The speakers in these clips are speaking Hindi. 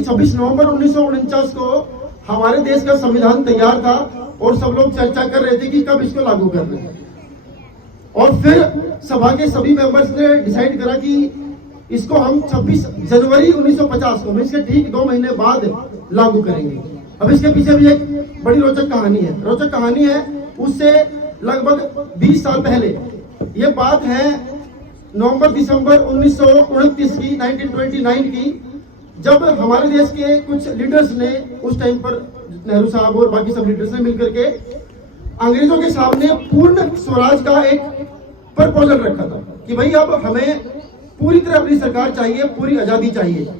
26 नवंबर 1949 को हमारे देश का संविधान तैयार था और सब लोग चर्चा कर रहे थे कि कब इसको लागू करना है। और फिर सभा के सभी मेंबर्स ने डिसाइड करा कि इसको हम 26 जनवरी 1950 को, इसके ठीक 2 महीने बाद लागू करेंगे। अब इसके पीछे भी एक बड़ी रोचक कहानी है। उससे लगभग 20 साल पहले, ये बात है नवंबर-दिसंबर 1929 की, 1929 की, जब हमारे देश के कुछ लीडर्स ने उस टाइम पर, नेहरू साहब और बाकी सब लीडर्स ने मिलकर के अंग्रेजों के सामने पूर्ण स्वराज का एक प्रपोजल रखा था कि भाई अब हमें पूरी तरह अपनी सरकार चाहिए, पूरी आजादी चाहिए।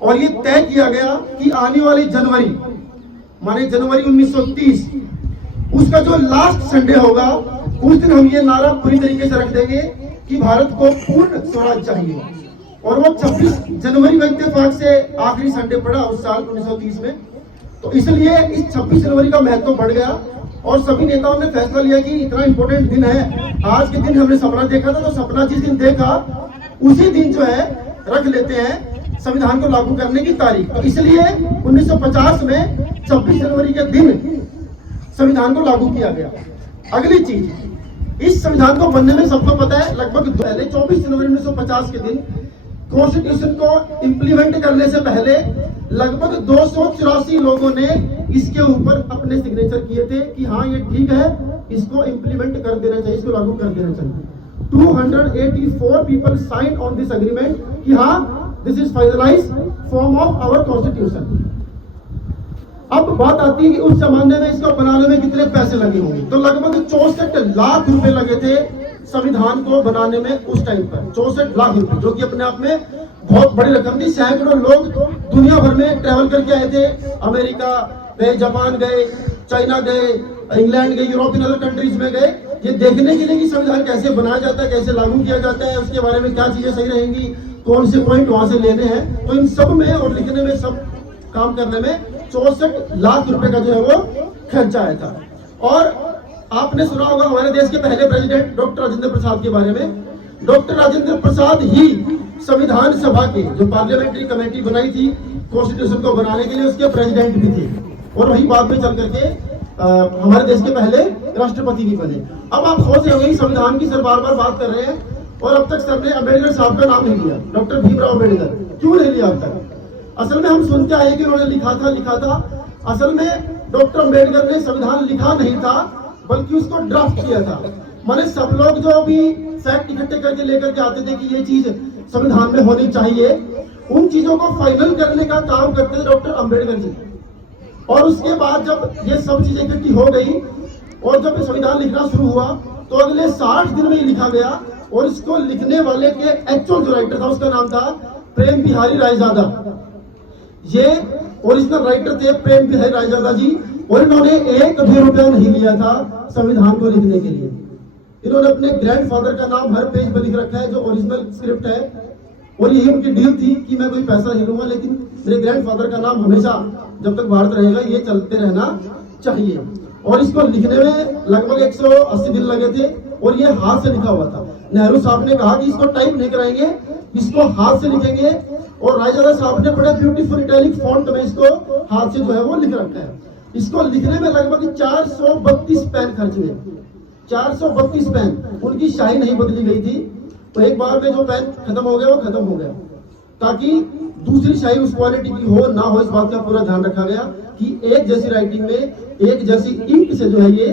और ये तय किया गया कि आने वाली जनवरी, माने जनवरी 1930, उसका जो लास्ट संडे होगा, उस दिन हम ये नारा पूरी तरीके से रख देंगे कि भारत को पूर्ण स्वराज चाहिए। और वो 26 जनवरी का इत्तेफाक से आखिरी संडे पड़ा उस साल 1930 में। तो इसलिए इस 26 जनवरी का महत्व बढ़ गया और सभी नेताओं ने फैसला लिया कि इतना इंपॉर्टेंट दिन है, आज के दिन हमने सपना देखा था, तो सपना जिस दिन देखा उसी दिन जो है रख लेते हैं संविधान को लागू करने की तारीख। तो इसलिए 1950 में 26 जनवरी के दिन संविधान को लागू किया गया। अगली चीज, इस संविधान को बनने में सबको पता है, लगभग पहले 24 जनवरी 1950 के दिन कॉन्स्टिट्यूशन को इम्प्लीमेंट करने से पहले लगभग 284 लोगों ने इसके ऊपर अपने सिग्नेचर किए थे कि हाँ ये ठीक है, इसको इम्प्लीमेंट कर देना चाहिए, इसको लागू कर देना चाहिए। 284 people sign on this agreement कि हाँ this is finalised form of our constitution. अब बात आती है कि उस जमाने में इसको बनाने में कितने पैसे लगे होंगे। तो लगभग 64 लाख रुपए लगे थे संविधान को बनाने में उस टाइम पर, 64 लाख रुपए, जो कि अपने आप में बहुत बड़ी रकम थी। सैकड़ों लोग दुनिया भर में ट्रैवल करके आए थे, अमेरिका गए, जापान गए, चाइना गए, इंग्लैंड गए, यूरोपियन अदर कंट्रीज में गए, ये देखने के लिए कि संविधान कैसे बनाया जाता है, कैसे लागू किया जाता है, उसके बारे में क्या चीजें सही रहेंगी, कौन से पॉइंट वहां से लेने हैं। तो इन सब में और लिखने में, सब काम करने में 64 लाख रुपए का जो है वो खर्चा आया था। और आपने सुना होगा हमारे देश के पहले प्रेसिडेंट डॉक्टर राजेंद्र प्रसाद के बारे में। डॉक्टर राजेंद्र प्रसाद ही संविधान सभा के जो पार्लियामेंट्री कमेटी बनाई थी कॉन्स्टिट्यूशन को बनाने के लिए, उसके प्रेसिडेंट भी थे और वही बाद में चल करके हमारे देश के पहले राष्ट्रपति भी बने। अब आप सोच रहे होंगे संविधान की सर बार बार बात कर रहे हैं और अब तक सर ने अम्बेडकर साहब का नाम नहीं लिया, डॉक्टर भीमराव अम्बेडकर क्यों नहीं लिया अब तक? असल में हम सुनते आए कि उन्होंने लिखा था। असल में डॉक्टर अम्बेडकर ने संविधान लिखा नहीं था, बल्कि उसको ड्राफ्ट किया था। माने सब लोग जो भी फैक्ट इकट्ठे करके लेकर के आते थे कि ये चीज संविधान में होनी चाहिए, उन चीजों को फाइनल करने का काम करते थे डॉक्टर अम्बेडकर जी। और उसके बाद जब ये सब चीजें इकट्ठी हो गई और जब संविधान लिखना शुरू हुआ, तो अगले 60 दिन में ही लिखा गया। और इसको लिखने वाले के एक्चुअल जो राइटर था, उसका नाम था प्रेम बिहारी रायजादा। ये ओरिजिनल राइटर थे प्रेम बिहारी रायजादा जी, और इन्होंने 1 भी रुपया नहीं लिया था संविधान को लिखने के लिए। इन्होंने अपने ग्रैंडफादर का नाम हर पेज पर लिख रखा है, जो ओरिजिनल स्क्रिप्ट है, और यही उनकी डील थी कि मैं कोई पैसा नहीं लूंगा, लेकिन मेरे ग्रैंडफादर का नाम हमेशा जब तक भारत रहेगा ये चलते रहना चाहिए। और इसको लिखने में लगभग 180 दिन लगे थे और ये हाथ से लिखा हुआ था। नेहरू साहब ने कहा कि इसको टाइप नहीं कराएंगे, इसको हाथ से लिखेंगे, और रायजादा साहब ने बड़े ब्यूटीफुल इटैलिक फॉन्ट में इसको हाथ से जो है वो लिख रखा है। इसको लिखने में लगभग 432 पेन खर्च हुए, 432 पेन। उनकी शाही नहीं बदली गई थी, तो एक बार में जो पेन खत्म हो गया वो खत्म हो गया, ताकि दूसरी शाही उस क्वालिटी की हो ना हो, इस बात का पूरा ध्यान रखा गया कि एक जैसी राइटिंग में एक जैसी इंक से जो है ये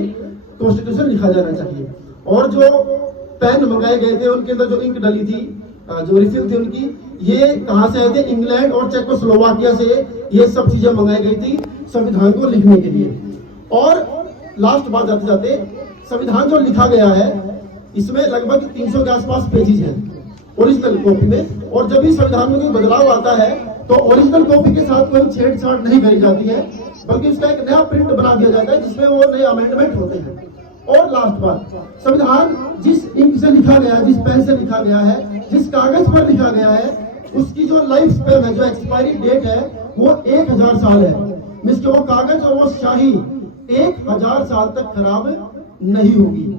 कॉन्स्टिट्यूशन लिखा जाना चाहिए। और जो पेन मंगाए गए थे उनके अंदर जो इंक डली थी, जो रिफिल थी उनकी, ये कहां से आए थे? इंग्लैंड और चेकोस्लोवाकिया से ये सब चीजें मंगाई गई थी संविधान को लिखने के लिए। और लास्ट बात जाते जाते, संविधान जो लिखा गया है इसमें लगभग 300 के आसपास पेजेस हैं ओरिजिनल कॉपी में। और जब भी संविधान में कोई बदलाव आता है तो ओरिजिनल कॉपी के साथ कोई छेड़छाड़ नहीं करी जाती है, बल्कि उसका एक नया प्रिंट बना दिया जाता है जिसमें वो नए अमेंडमेंट होते हैं। और लास्ट बात, संविधान जिस इंक से लिखा गया है, जिस पेन से लिखा गया है, जिस कागज पर लिखा गया है, उसकी जो लाइफ स्पेन है, जो एक्सपायरी डेट है, वो 1000 साल है। मींस कि वो कागज और वो शाही 1000 साल तक खराब नहीं होगी।